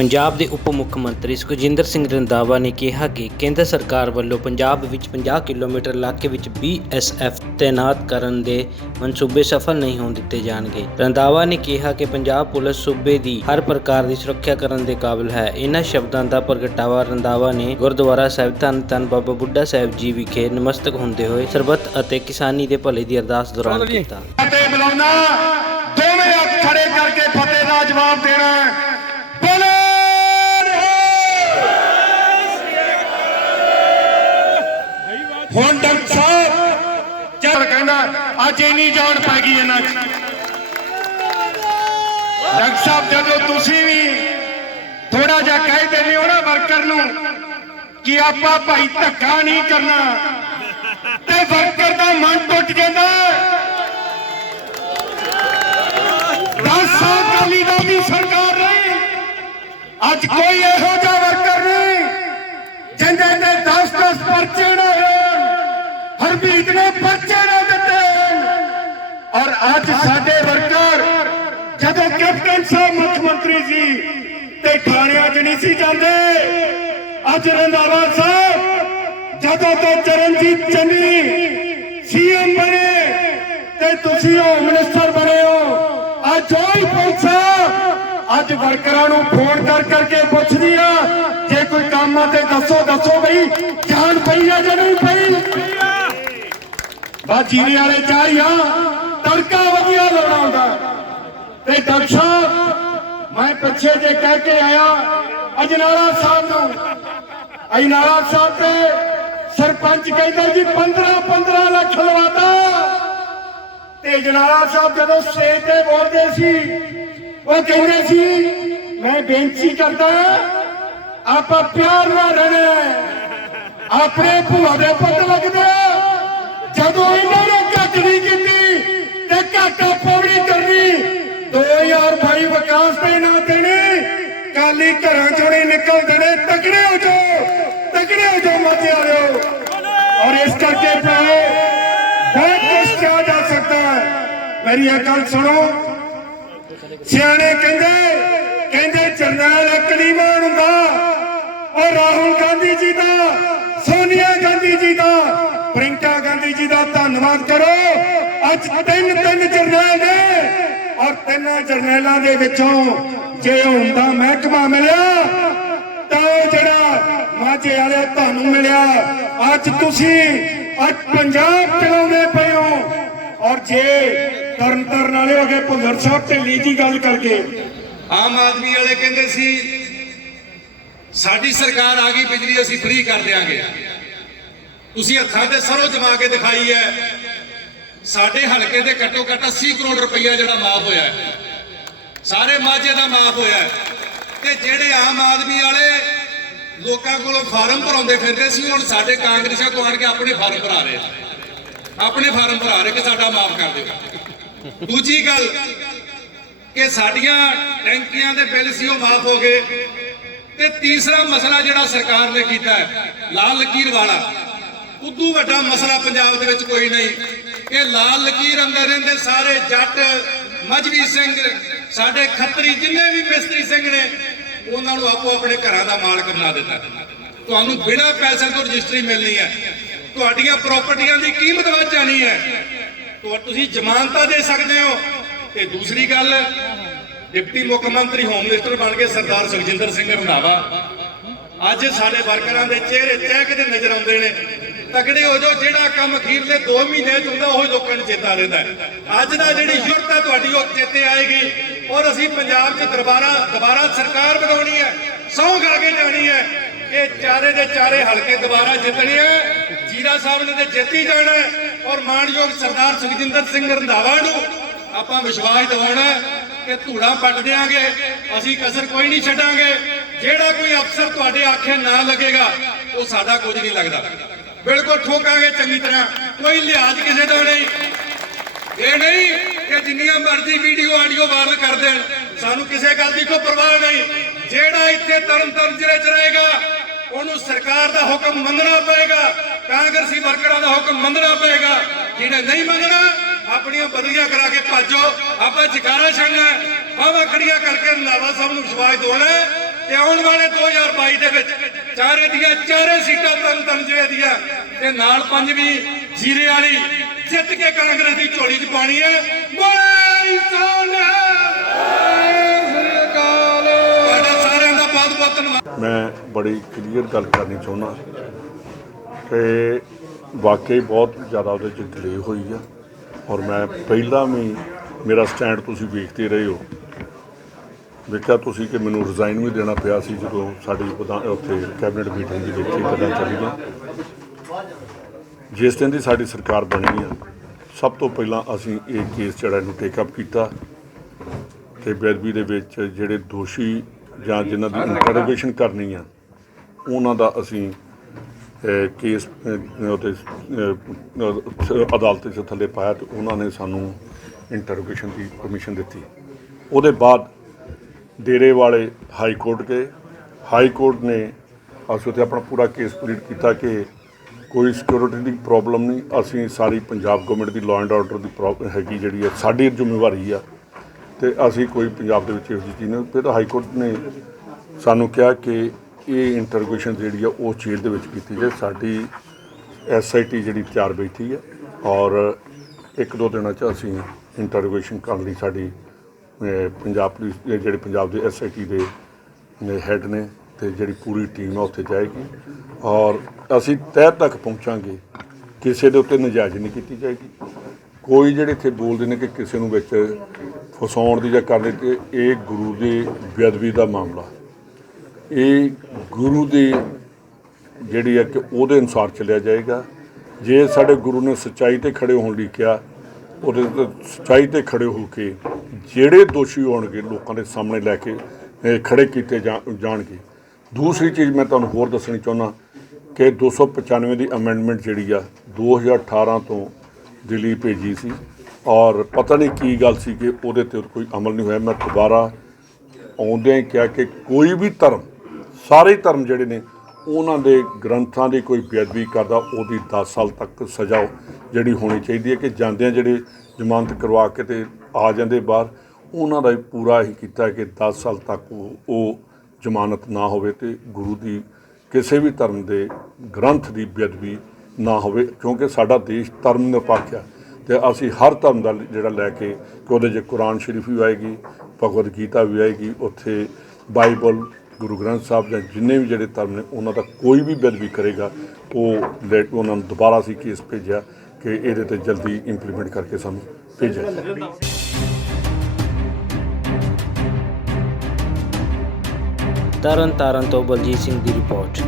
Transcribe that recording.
ਪੰਜਾਬ ਦੇ ਉਪ ਮੁੱਖ ਮੰਤਰੀ ਸੁਖਜਿੰਦਰ ਸਿੰਘ ਰੰਧਾਵਾ ਨੇ ਕਿਹਾ ਕਿ ਕੇਂਦਰ ਸਰਕਾਰ ਵੱਲੋਂ ਪੰਜਾਬ ਵਿੱਚ 50 ਕਿਲੋਮੀਟਰ ਇਲਾਕੇ ਵਿੱਚ BSF ਤੈਨਾਤ ਕਰਨ ਦੇ ਮਨਸੂਬੇ ਸਫਲ ਨਹੀਂ ਹੋਣ ਦਿੱਤੇ ਜਾਣਗੇ। ਰੰਧਾਵਾ ਨੇ ਕਿਹਾ ਕਿ ਪੰਜਾਬ ਪੁਲਿਸ ਸੂਬੇ ਦੀ ਹਰ ਪ੍ਰਕਾਰ ਦੀ ਸੁਰੱਖਿਆ ਕਰਨ ਦੇ ਕਾਬਿਲ ਹੈ। ਇਹਨਾਂ ਸ਼ਬਦਾਂ ਦਾ ਪ੍ਰਗਟਾਵਾ ਰੰਧਾਵਾ ਨੇ ਗੁਰਦੁਆਰਾ ਸਾਹਿਬ ਧੰਨ ਧੰਨ ਬਾਬਾ ਬੁੱਢਾ ਸਾਹਿਬ ਜੀ ਵਿਖੇ ਨਮਸਤਕ ਹੁੰਦੇ ਹੋਏ ਸਰਬੱਤ ਅਤੇ ਕਿਸਾਨੀ ਦੇ ਭਲੇ ਦੀ ਅਰਦਾਸ ਦੌਰਾਨ ਕੀਤਾ। ਫਤਿਹ ਬੁਲਾਉਣਾ। ਦੋਵੇਂ ਹੱਥ ਖੜੇ ਕਰਕੇ ਫਤਿਹ ਦਾ ਜਵਾਬ ਦੇਣਾ ਹੈ। ਬੋਲੇ ਹੁਣ ਡਾਕਟਰ ਸਾਹਿਬ ਚੱਲ ਕਹਿੰਦਾ, ਅੱਜ ਇੰਨੀ ਜਾਨ ਪੈ ਗਈ ਇਹਨਾਂ 'ਚ। ਡਾਕਟਰ ਸਾਹਿਬ, ਜਦੋਂ ਤੁਸੀਂ ਵੀ ਥੋੜਾ ਜਿਹਾ ਕਹਿ ਦਿੰਦੇ ਹੋ ਨਾ ਵਰਕਰ ਨੂੰ ਕਿ ਆਪਾਂ ਭਾਈ ਧੱਕਾ ਨਹੀਂ ਕਰਨਾ, ਤੇ ਵਰਕਰ ਦਾ ਮਨ ਟੁੱਟ ਜਾਂਦਾ ਦਸ ਸਾਲ ਕਾਲੀ ਦਾ ਵੀ ਸਰਕਾਰ ਰਹੀ ਅੱਜ ਕੋਈ ਇਹੋ ਜਿਹਾ ਵਰਕਰ ਨਹੀਂ ਜਿੰਦੇ ਦੇ 10 10 ਪਰਚੇ ਨਾ ਹੋਣ ਹਰਬੀਤ ਨੇ ਪਰਚੇ ਨਾ ਦਿੱਤੇ ਹੋਣ। ਔਰ ਅੱਜ ਸਾਡੇ ਵਰਕਰ, ਜਦੋਂ ਕੈਪਟਨ ਸਾਹਿਬ ਮੁੱਖ ਮੰਤਰੀ ਸੀ ਤੇ ਥਾਣਿਆਂ 'ਚ ਨਹੀਂ ਸੀ ਜਾਂਦੇ, ਅੱਜ ਰੰਧਾਵਾ ਸਾਹਿਬ, ਜਦੋਂ ਤੋਂ ਚਰਨਜੀਤ ਚੰਨੀ ਸੀਐਮ ਬਣੇ ਤੇ ਤੁਸੀਂ ਹੋਮ ਮਿਨਿਸਟਰ ਬਣੇ ਹੋ, ਅੱਜ ਉਹੀ ਪੁਲਿਸ ਅੱਜ ਵਰਕਰਾਂ ਨੂੰ ਫੋਨ ਕਰ ਕਰਕੇ ਪੁੱਛਦੀ ਆ, ਜੇ ਕੋਈ ਕੰਮ ਆ ਤੇ ਦੱਸੋ ਦੱਸੋ ਬਈ, ਜਾਨ ਪਈ ਆ ਜਾਂ ਨਹੀਂ ਪਈ? ਬਸ ਜੀਰੇ ਵਾਲੇ ਚਾਹੀ ਆ। ਤੜਕਾ ਵਧੀਆ ਲਾਉਣਾ ਹੁੰਦਾ। ਤੇ ਡਾਕਟਰ ਸਾਹਿਬ, ਮੈਂ ਪਿੱਛੇ ਜੇ ਕਹਿ ਕੇ ਆਇਆ, ਅਜਨਾਲਾ ਸਾਹਿਬ ਨੂੰ। ਅਜਨਾਲਾ ਸਾਹਿਬ ਤੇ ਸਰਪੰਚ ਕਹਿੰਦਾ ਜੀ 15 15 ਲੱਖ ਲਵਾਤਾ। ਤੇ ਅਜਨਾਲਾ ਸਾਹਿਬ ਜਦੋਂ ਸਟੇਜ ਤੇ ਬੋਲਦੇ ਸੀ, ਉਹ ਕਹਿੰਦੇ ਸੀ, ਮੈਂ ਬੇਨਤੀ ਕਰਦਾ, ਆਪਾਂ ਪਿਆਰ ਨਾਲ ਰਹਿਣਾ ਆਪਣੇ ਭੂਆ ਦੇ ਪੁੱਤ ਲੱਗਦੇ ਜਦੋਂ ਇਹਨਾਂ ਨੇ ਘੱਟ ਨਹੀਂ ਕੀਤੀ ਤੇ ਘਾਟਾ ਪੌੜੀ ਕਰਨੀ। 2022 ਵਿਕਾਸ ਦੇ ਨਾਂ ਤੇ ਕਾਲੀ ਘਰਾਂ ਚੋਂ ਨਹੀਂ ਨਿਕਲਦੇ ਨੇ। ਤਕੜੇ ਹੋ ਜਾਓ, ਤਕੜੇ ਹੋ ਜਾਓ ਮਾਤੇ ਵਾਲਿਓ। ਔਰ ਇਸ ਕਰਕੇ ਭਰਾਓ ਬਹੁਤ ਕੁਝ ਕਿਹਾ ਜਾ ਸਕਦਾ ਹੈ। ਮੇਰੀ ਇਹ ਗੱਲ ਸੁਣੋ। ਸਿਆਣੇ ਕਹਿੰਦੇ ਕਹਿੰਦੇ ਜਰਨੈਲ ਅਕਲੀਮਾਨ ਹੁੰਦਾ। ਔਰ ਰਾਹੁਲ ਗਾਂਧੀ ਜੀ ਦਾ, ਸੋਨੀਆ ਗਾਂਧੀ ਜੀ ਦਾ ਪ੍ਰਿੰਕਾ ਗਾਂਧੀ ਜੀ ਦਾ ਧੰਨਵਾਦ ਕਰੋ। ਅੱਜ ਤਿੰਨ ਤਿੰਨ ਜਰਨੈਲ ਨੇ ਔਰ ਤਿੰਨਾਂ ਜਰਨੈਲਾਂ ਦੇ ਵਿੱਚੋਂ ਜੇ ਹੁੰਦਾ ਮਹਿਕਮਾ ਮਿਲਿਆ, ਤਾਂ ਜਿਹੜਾ ਮਾਝੇ ਵਾਲੇ ਤੁਹਾਨੂੰ ਮਿਲਿਆ। ਅੱਜ ਤੁਸੀਂ ਅੱਜ ਪੰਜਾਬ ਚਲਾਉਂਦੇ ਪਏ ਹੋ। ਔਰ ਜੇ ਤਰਨ ਤਰਨ ਵਾਲੇ ਹੋ ਭੁੱਲਰ ਸਾਹਿਬ ਢਿੱਲੀ ਜੀ ਗੱਲ ਕਰਕੇ। ਆਮ ਆਦਮੀ ਵਾਲੇ ਕਹਿੰਦੇ ਸੀ, ਸਾਡੀ ਸਰਕਾਰ ਆ ਗਈ, ਬਿਜਲੀ ਅਸੀਂ ਫ੍ਰੀ ਕਰ ਦਿਆਂਗੇ। ਤੁਸੀਂ ਹੱਥਾਂ ਤੇ ਸਰੋਂ ਜਮਾ ਕੇ ਦਿਖਾਈ ਹੈ। ਸਾਡੇ ਹਲਕੇ ਦੇ ਘੱਟੋ ਘੱਟ 80 ਕਰੋੜ ਰੁਪਈਆ ਜਿਹੜਾ ਮਾਫ ਹੋਇਆ ਹੈ। ਸਾਰੇ ਮਾਝੇ ਦਾ ਮਾਫ ਹੋਇਆ ਹੈ। ਤੇ ਜਿਹੜੇ ਆਮ ਆਦਮੀ ਵਾਲੇ ਲੋਕਾਂ ਕੋਲੋਂ ਫਾਰਮ ਭਰਾਉਂਦੇ ਫਿਰਦੇ ਸੀ, ਹੁਣ ਸਾਡੇ ਕਾਂਗਰਸਾਂ ਕੋਲ ਆਣ ਕੇ ਆਪਣੇ ਫਾਰਮ ਭਰਾ ਰਹੇ ਆਪਣੇ ਫਾਰਮ ਭਰਾ ਰਹੇ ਕਿ ਸਾਡਾ ਮਾਫ ਕਰ ਦਿਓ। ਦੂਜੀ ਗੱਲ ਕਿ ਸਾਡੀਆਂ ਟੈਂਕੀਆਂ ਦੇ ਬਿੱਲ ਸੀ, ਉਹ ਮਾਫ ਹੋ ਗਏ। ਤੇ ਤੀਸਰਾ ਮਸਲਾ ਜਿਹੜਾ ਸਰਕਾਰ ਨੇ ਕੀਤਾ ਹੈ, ਲਾਲ ਲਕੀਰ ਵਾਲਾ, ਉਦੋਂ ਵੱਡਾ ਮਸਲਾ ਪੰਜਾਬ ਦੇ ਵਿੱਚ ਕੋਈ ਨਹੀਂ। ਇਹ ਲਾਲ ਲਕੀਰ ਅੰਦਰ ਰਹਿੰਦੇ ਸਾਰੇ ਜੱਟ ਮਜਬੀ ਸਿੰਘ, ਸਾਡੇ ਖੱਤਰੀ ਜਿੰਨੇ ਵੀ ਮਿਸਤਰੀ ਸਿੰਘ ਨੇ, ਉਹਨਾਂ ਨੂੰ ਆਪੋ ਆਪਣੇ ਘਰਾਂ ਦਾ ਮਾਲਕ ਬਣਾ ਦਿੱਤਾ। ਤੁਹਾਨੂੰ ਬਿਨਾਂ ਪੈਸੇ ਤੋਂ ਰਜਿਸਟਰੀ ਮਿਲਣੀ ਹੈ। ਤੁਹਾਡੀਆਂ ਪ੍ਰਾਪਰਟੀਆਂ ਦੀ ਕੀਮਤ ਵੱਧ ਜਾਣੀ ਹੈ। ਤੁਸੀਂ ਜ਼ਮਾਨਤਾਂ ਦੇ ਸਕਦੇ ਹੋ। ਤੇ ਦੂਸਰੀ ਗੱਲ, ਡਿਪਟੀ ਮੁੱਖ ਮੰਤਰੀ, ਹੋਮ ਮਿਨਿਸਟਰ ਬਣ ਕੇ ਸਰਦਾਰ ਸੁਖਜਿੰਦਰ ਸਿੰਘ ਰੰਧਾਵਾ। ਅੱਜ ਸਾਡੇ ਵਰਕਰਾਂ ਦੇ ਚਿਹਰੇ ਚਹਿਕਦੇ ਨਜ਼ਰ ਆਉਂਦੇ ਨੇ। ਤਕੜੇ ਹੋ ਜਾਓ, ਜਿਹੜਾ ਕੰਮ ਅਖੀਰਲੇ 2 ਮਹੀਨੇ ਚ ਹੁੰਦਾ, ਉਹ ਲੋਕਾਂ ਨੂੰ ਚੇਤਾ ਰਹਿੰਦਾ ਅੱਜ ਦਾ ਜਿਹੜੀ ਯੁਰਤ ਹੈ, ਤੁਹਾਡੀ ਉਹ ਚੇਤੇ ਆਏਗੀ। ਔਰ ਅਸੀਂ ਪੰਜਾਬ 'ਚ ਦੁਬਾਰਾ ਦੁਬਾਰਾ ਸਰਕਾਰ ਬਣਾਉਣੀ ਹੈ ਸੌਂ ਖਾ ਕੇ ਜਾਣੀ ਹੈ। ਇਹ ਚਾਰੇ ਦੇ ਚਾਰੇ ਹਲਕੇ ਦੁਬਾਰਾ ਜਿੱਤਣੇ ਹੈ ਜੀਰਾ ਸਾਹਿਬ ਨੇ ਤੇ ਜਿੱਤੀ ਜਾਣਾ ਔਰ ਮਾਨਯੋਗ ਸਰਦਾਰ ਸੁਖਜਿੰਦਰ ਸਿੰਘ ਰੰਧਾਵਾ ਨੂੰ ਆਪਾਂ ਵਿਸ਼ਵਾਸ ਦਿਵਾਉਣਾ ਕਿ ਧੂੜਾ ਪੱਟ ਦੇਾਂਗੇ ਅਸੀਂ ਕਸਰ ਕੋਈ ਨਹੀਂ ਛੱਡਾਂਗੇ। ਜਿਹੜਾ ਕੋਈ ਅਫਸਰ ਤੁਹਾਡੇ ਆਖੇ ਨਾ ਲੱਗੇਗਾ, ਉਹ ਸਾਡਾ ਕੁਝ ਨਹੀਂ ਲੱਗਦਾ। ਬਿਲਕੁਲ ਠੋਕਾਂਗੇ ਚੰਗੀ ਤਰ੍ਹਾਂ। ਕੋਈ ਲਿਹਾਜ਼ ਕਿਸੇ ਦਾ ਨਹੀਂ। ਇਹ ਨਹੀਂ ਕਿ ਜਿੰਨੀਆਂ ਮਰਜ਼ੀ ਵੀਡੀਓ ਆਡੀਓ ਵਾਇਰਲ ਕਰ ਦੇਣ। ਸਾਨੂੰ ਕਿਸੇ ਗੱਲ ਦੀ ਕੋਈ ਪਰਵਾਹ ਨਹੀਂ। ਜਿਹੜਾ ਇੱਥੇ ਤਰਨ ਜ਼ਿਲ੍ਹੇ 'ਚ ਰਹੇਗਾ, ਉਹਨੂੰ ਸਰਕਾਰ ਦਾ ਹੁਕਮ ਮੰਨਣਾ ਪਏਗਾ, ਕਾਂਗਰਸੀ ਵਰਕਰਾਂ ਦਾ ਹੁਕਮ ਮੰਨਣਾ ਪਏਗਾ। ਜਿਹੜੇ ਨਹੀਂ ਮੰਨਣਾ, ਆਪਣੀਆਂ ਬਦਲੀਆਂ ਕਰਾ ਕੇ ਭਾਜੋ। ਆਪਾਂ ਜਕਾਰਾ ਛੰਨਾ ਬਾਵਾ ਖੜੀਆਂ ਕਰਕੇ ਰੰਧਾਵਾ ਸਾਹਿਬ ਨੂੰ ਵਿਸ਼ਵਾਸ ਦਿਵਾਉਣਾ ਹੈ ਤੇ ਆਉਣ ਵਾਲੇ 2022 ਦੇ ਵਿੱਚ ਚਾਰੇ ਦੀਆਂ, ਚਾਰੇ ਸੀਟਾਂ ਤਨ ਤਨ ਜਿਵੇਂ ਦੀਆਂ, ਤੇ ਨਾਲ ਪੰਜਵੀਂ ਜੀਰੇ ਵਾਲੀ, ਜਿੱਤ ਕੇ ਕਾਂਗਰਸ ਦੀ ਝੋਲੀ 'ਚ ਪਾਣੀ ਹੈ। ਬੋਲੇ ਸੋਨਾ ਮੈਂ ਬੜੀ ਕਲੀਅਰ ਗੱਲ ਕਰਨੀ ਚਾਹੁੰਦਾ ਕਿ ਵਾਕਈ ਬਹੁਤ ਜ਼ਿਆਦਾ ਉਹਦੇ 'ਚ ਡਿਲੇ ਹੋਈ ਆ। ਔਰ ਮੈਂ ਪਹਿਲਾਂ ਵੀ ਮੇਰਾ ਸਟੈਂਡ ਤੁਸੀਂ ਵੇਖਦੇ ਰਹੇ ਹੋ। ਵੇਖਿਆ ਤੁਸੀਂ ਕਿ ਮੈਨੂੰ ਰਿਜ਼ਾਈਨ ਵੀ ਦੇਣਾ ਪਿਆ ਸੀ ਜਦੋਂ ਸਾਡੀ ਪ੍ਰਧਾਨ ਉੱਥੇ ਕੈਬਨਿਟ ਮੀਟਿੰਗ ਦੇ ਵਿੱਚ ਇਹ ਗੱਲਾਂ ਚੱਲੀਆਂ ਜਿਸ ਦਿਨ ਦੀ ਸਾਡੀ ਸਰਕਾਰ ਬਣੀ ਆ, ਸਭ ਤੋਂ ਪਹਿਲਾਂ ਅਸੀਂ ਇਹ ਕੇਸ ਜਿਹੜਾ ਇਹਨੂੰ ਟੇਕ ਅਪ ਕੀਤਾ ਤੇ ਬੇਅਦਬੀ ਦੇ ਵਿੱਚ ਜਿਹੜੇ ਦੋਸ਼ੀ ਜਾਂ ਜਿਨ੍ਹਾਂ ਦੀ ਇੰਟਰੋਗੇਸ਼ਨ ਕਰਨੀ ਆ, ਉਹਨਾਂ ਦਾ ਅਸੀਂ ਕੇਸ ਉਹਤੇ ਅਦਾਲਤ ਦੇ ਥੱਲੇ ਪਾਇਆ ਤੇ ਉਹਨਾਂ ਨੇ ਸਾਨੂੰ ਇੰਟਰੋਗੇਸ਼ਨ ਦੀ ਪਰਮਿਸ਼ਨ ਦਿੱਤੀ। ਉਹਦੇ ਬਾਅਦ ਡੇਰੇ ਵਾਲੇ ਹਾਈ ਕੋਰਟ ਗਏ। ਹਾਈ ਕੋਰਟ ਨੇ ਅਸੀਂ ਉੱਥੇ ਆਪਣਾ ਪੂਰਾ ਕੇਸ ਪਲੀਟ ਕੀਤਾ ਕਿ ਕੋਈ ਸਿਕਿਉਰਿਟੀ ਦੀ ਪ੍ਰੋਬਲਮ ਨਹੀਂ। ਅਸੀਂ ਸਾਰੀ ਪੰਜਾਬ ਗਵਰਨਮੈਂਟ ਦੀ ਲਾਅ ਐਂਡ ਆਰਡਰ ਦੀ ਪ੍ਰੋਬਲਮ ਹੈਗੀ ਜਿਹੜੀ ਹੈ, ਸਾਡੀ ਜ਼ਿੰਮੇਵਾਰੀ ਆ। ਤੇ ਅਸੀਂ ਕੋਈ ਪੰਜਾਬ ਦੇ ਵਿੱਚ ਇਹੋ ਜਿਹੀ ਚੀਜ਼ ਨਹੀਂ। ਫਿਰ ਹਾਈ ਕੋਰਟ ਨੇ ਸਾਨੂੰ ਕਿਹਾ ਕਿ ਇਹ ਇੰਟਰੋਗੇਸ਼ਨ ਜਿਹੜੀ ਆ, ਉਹ ਜੇਲ੍ਹ ਦੇ ਵਿੱਚ ਕੀਤੀ ਜਾਏ। ਸਾਡੀ ਐਸਆਈਟੀ ਜਿਹੜੀ ਤਿਆਰ ਬੈਠੀ ਹੈ ਔਰ ਇੱਕ ਦੋ ਦਿਨਾਂ 'ਚ ਅਸੀਂ ਇੰਟਰੋਗੇਸ਼ਨ ਕਰਨ ਲਈ ਸਾਡੀ ਪੰਜਾਬ ਪੁਲਿਸ ਦੇ ਜਿਹੜੇ ਪੰਜਾਬ ਦੇ ਐਸਆਈਟੀ ਦੇ ਹੈੱਡ ਨੇ ਤੇ ਜਿਹੜੀ ਪੂਰੀ ਟੀਮ ਆ ਉੱਥੇ ਜਾਏਗੀ। ਔਰ ਅਸੀਂ ਤਹਿ ਤੱਕ ਪਹੁੰਚਾਂਗੇ, ਕਿਸੇ ਦੇ ਉੱਤੇ ਨਜਾਇਜ਼ ਨਹੀਂ ਕੀਤੀ ਜਾਏਗੀ। ਕੋਈ ਜਿਹੜੇ ਇੱਥੇ ਬੋਲਦੇ ਨੇ ਕਿ ਕਿਸੇ ਨੂੰ ਵਿੱਚ ਫਸਾਉਣ ਦੀ ਜਾਂ ਕਰਦੇ ਤੇ ਇਹ ਗੁਰੂ ਦੀ ਬੇਅਦਬੀ ਦਾ ਮਾਮਲਾ। ਇਹ ਗੁਰੂ ਦੀ ਜਿਹੜੀ ਹੈ ਕਿ ਉਹਦੇ ਅਨੁਸਾਰ ਚੱਲਿਆ ਜਾਏਗਾ। ਜੇ ਸਾਡੇ ਗੁਰੂ ਨੇ ਸੱਚਾਈ ਤੇ ਖੜੇ ਹੋਣ ਲਈ ਕਿਹਾ, ਉਹਦੇ ਤੇ ਸੱਚਾਈ ਤੇ ਖੜੇ ਹੋ ਕੇ ਜਿਹੜੇ ਦੋਸ਼ੀ ਹੋਣਗੇ ਲੋਕਾਂ ਦੇ ਸਾਹਮਣੇ ਲੈ ਕੇ, ਇਹ ਖੜੇ ਕੀਤੇ ਜਾ- ਜਾਣਗੇ। ਦੂਸਰੀ ਚੀਜ਼ ਮੈਂ ਤੁਹਾਨੂੰ ਹੋਰ ਦੱਸਣੀ ਚਾਹੁੰਦਾ ਕਿ 295 ਦੀ ਅਮੈਂਡਮੈਂਟ ਜਿਹੜੀ ਆ 2018 ਤੋਂ ਦਿੱਲੀ ਭੇਜੀ ਸੀ ਔਰ ਪਤਾ ਨਹੀਂ ਕੀ ਗੱਲ ਸੀ ਕਿ ਉਹਦੇ ਤੇ ਕੋਈ ਅਮਲ ਨਹੀਂ ਹੋਇਆ। ਮੈਂ ਦੁਬਾਰਾ ਆਉਂਦਿਆਂ ਹੀ ਕਿਹਾ ਕਿ ਕੋਈ ਵੀ ਧਰਮ, ਸਾਰੇ ਧਰਮ ਜਿਹੜੇ ਨੇ, ਉਹਨਾਂ ਦੇ ਗ੍ਰੰਥਾਂ ਦੀ ਕੋਈ ਬੇਅਦਬੀ ਕਰਦਾ, ਉਹਦੀ 10 ਸਾਲ ਤੱਕ ਸਜ਼ਾ ਜਿਹੜੀ ਹੋਣੀ ਚਾਹੀਦੀ ਹੈ ਕਿ ਜਾਂਦਿਆਂ ਜਿਹੜੇ ਜ਼ਮਾਨਤ ਕਰਵਾ ਕੇ ਤੇ ਆ ਜਾਂਦੇ ਬਾਹਰ, ਉਹਨਾਂ ਦਾ ਵੀ ਪੂਰਾ ਹੀ ਕੀਤਾ ਕਿ 10 ਸਾਲ ਤੱਕ ਉਹ ਉਹ ਜ਼ਮਾਨਤ ਨਾ ਹੋਵੇ ਤੇ ਗੁਰੂ ਦੀ ਕਿਸੇ ਵੀ ਧਰਮ ਦੇ ਗ੍ਰੰਥ ਦੀ ਬੇਅਦਬੀ ਨਾ ਹੋਵੇ, ਕਿਉਂਕਿ ਸਾਡਾ ਦੇਸ਼ ਧਰਮ ਨਿਰਪੱਖ ਆ ਤੇ ਅਸੀਂ ਹਰ ਧਰਮ ਦਾ ਜਿਹੜਾ ਲੈ ਕੇ ਕਿ ਉਹਦੇ 'ਚ ਕੁਰਾਨ ਸ਼ਰੀਫ ਵੀ ਆਏਗੀ, ਭਗਵਦ ਗੀਤਾ ਵੀ ਆਏਗੀ, ਉੱਥੇ ਬਾਈਬਲ, ਗੁਰੂ ਗ੍ਰੰਥ ਸਾਹਿਬ ਜਾਂ ਜਿੰਨੇ ਵੀ ਜਿਹੜੇ ਧਰਮ ਨੇ, ਉਹਨਾਂ ਦਾ ਕੋਈ ਵੀ ਬੇਅਦਬੀ ਕਰੇਗਾ, ਉਹ ਲੈ ਉਹਨਾਂ ਨੂੰ ਦੁਬਾਰਾ ਅਸੀਂ ਕੇਸ ਭੇਜਿਆ ਕਿ ਇਹਦੇ ਤੇ ਜਲਦੀ ਇੰਪਲੀਮੈਂਟ ਕਰਕੇ ਸਾਨੂੰ ਭੇਜਿਆ ਜਾਵੇ। ਤਰਨ ਤਾਰਨ ਤੋਂ ਬਲਜੀਤ ਸਿੰਘ ਦੀ ਰਿਪੋਰਟ